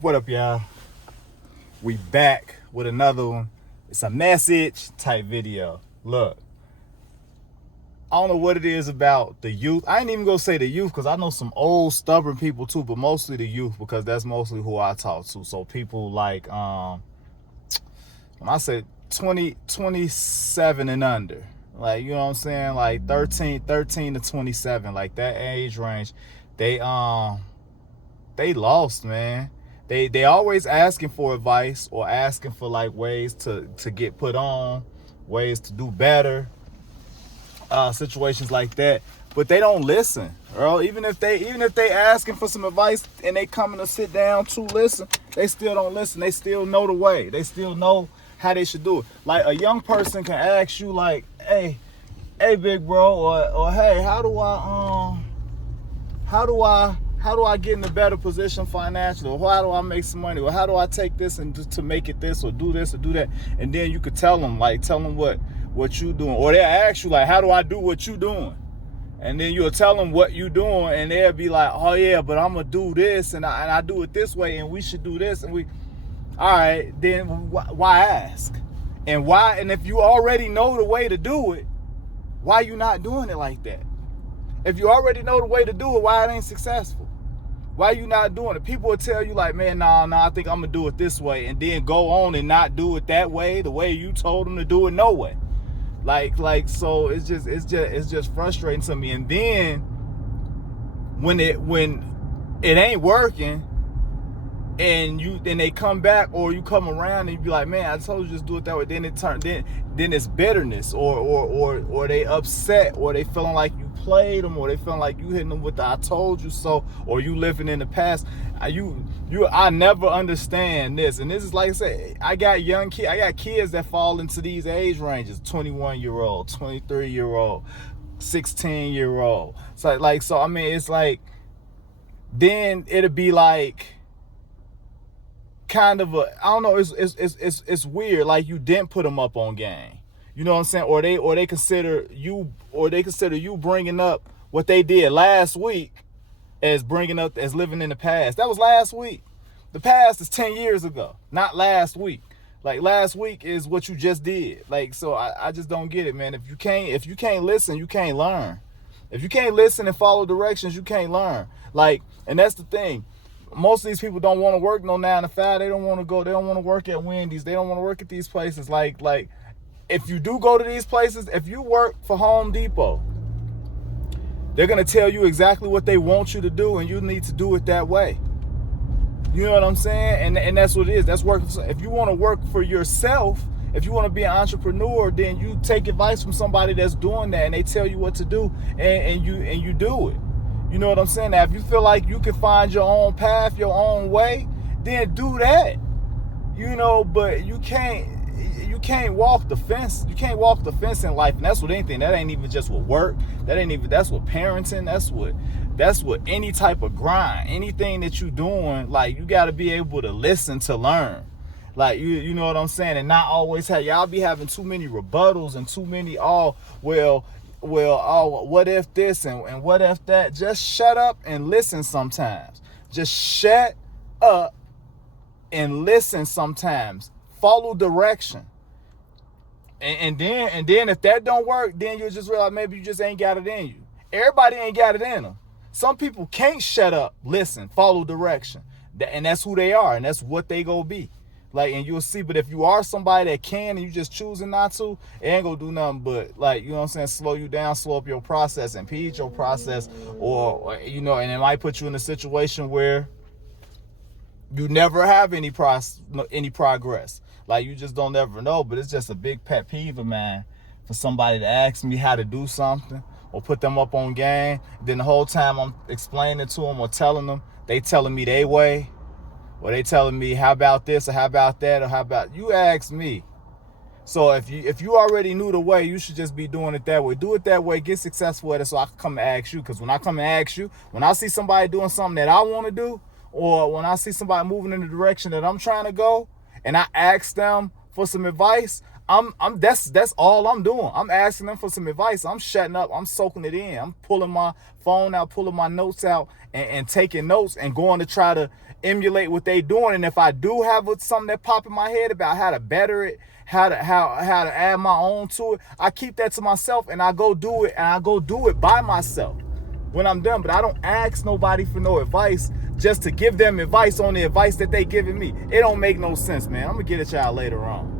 What up, y'all? We back with another one. It's a message type video. Look, I don't know what it is about the youth. I ain't even gonna say the youth because I know some old stubborn people too, but mostly the youth because that's mostly who I talk to. So people like when I say 27 and under, like, you know what I'm saying, like 13 to 27, like that age range, they lost, man. They always asking for advice or asking for like ways to get put on, ways to do better, situations like that. But they don't listen, Earl. Even if they asking for some advice and they coming to sit down to listen, they still don't listen. They still know the way. They still know how they should do it. Like a young person can ask you like, hey big bro, or hey, how do I get in a better position financially? Or how do I make some money? Or how do I take this and to make it this or do this or do that? And then you could tell them what you doing. Or they'll ask you like, how do I do what you doing? And then you'll tell them what you doing, and they'll be like, oh yeah, but I'm gonna do this, and I do it this way, and we should do this, and all right, then why ask? And why? And if you already know the way to do it, why you not doing it like that? If you already know the way to do it, why it ain't successful? Why you not doing it? People will tell you like, man, nah, I think I'm gonna do it this way, and then go on and not do it that way, the way you told them to do it, no way. Like so it's just frustrating to me. And then when it ain't working, and they come back, or you come around and you be like, man, I told you just do it that way. Then it's bitterness, or they upset, or they feeling like you played them, or they feeling like you hitting them with the I told you so, or you living in the past. I never understand this. And this is, like I said, I got kids that fall into these age ranges: 21-year-old, 23-year-old, 16-year-old. So I mean, it's like, then it'll be like kind of I don't know, it's weird, like you didn't put them up on game. You know what I'm saying? Or they consider you bringing up what they did last week as living in the past. That was last week. The past is 10 years ago, not last week. Like last week is what you just did. Like, so I just don't get it, man. If you can't listen, you can't learn. If you can't listen and follow directions, you can't learn. Like, and that's the thing. Most of these people don't want to work no 9 to 5. They don't want to work at Wendy's. They don't want to work at these places. Like if you do go to these places, if you work for Home Depot, they're going to tell you exactly what they want you to do, and you need to do it that way. You know what I'm saying? And that's what it is. That's work. If you want to work for yourself, if you want to be an entrepreneur, then you take advice from somebody that's doing that, and they tell you what to do, and you do it. You know what I'm saying? Now, if you feel like you can find your own path, your own way, then do that. You know, but you can't walk the fence. You can't walk the fence in life, and that's with anything. That ain't even just with work. That's with parenting. That's with any type of grind. Anything that you doing, like, you got to be able to listen to learn. Like, you know what I'm saying? And not always y'all be having too many rebuttals and too many what if this and what if that. Just shut up and listen sometimes. Just shut up and listen sometimes. Follow direction. And then if that don't work, then you'll just realize maybe you just ain't got it in you. Everybody ain't got it in them. Some people can't shut up, listen, follow direction. And that's who they are, and that's what they gonna be. Like, and you'll see. But if you are somebody that can and you just choosing not to, it ain't gonna do nothing but, like, you know what I'm saying, slow you down, slow up your process, impede your process, or you know, and it might put you in a situation where you never have any progress. Like, you just don't ever know. But it's just a big pet peeve of mine for somebody to ask me how to do something or put them up on game. Then the whole time I'm explaining to them or telling them, they telling me they way, or they telling me how about this or how about that, or how about you ask me. So if you already knew the way, you should just be doing it that way. Do it that way, get successful at it, so I can come and ask you. Because when I come and ask you, when I see somebody doing something that I want to do, or when I see somebody moving in the direction that I'm trying to go, and I ask them for some advice, that's all I'm doing. I'm asking them for some advice. I'm shutting up. I'm soaking it in. I'm pulling my phone out, pulling my notes out, and taking notes and going to try to emulate what they doing. And if I do have something that pop in my head about how to better it, how to add my own to it, I keep that to myself and I go do it, and I go do it by myself when I'm done. But I don't ask nobody for no advice just to give them advice on the advice that they giving me. It don't make no sense, man. I'm gonna get at y'all later on.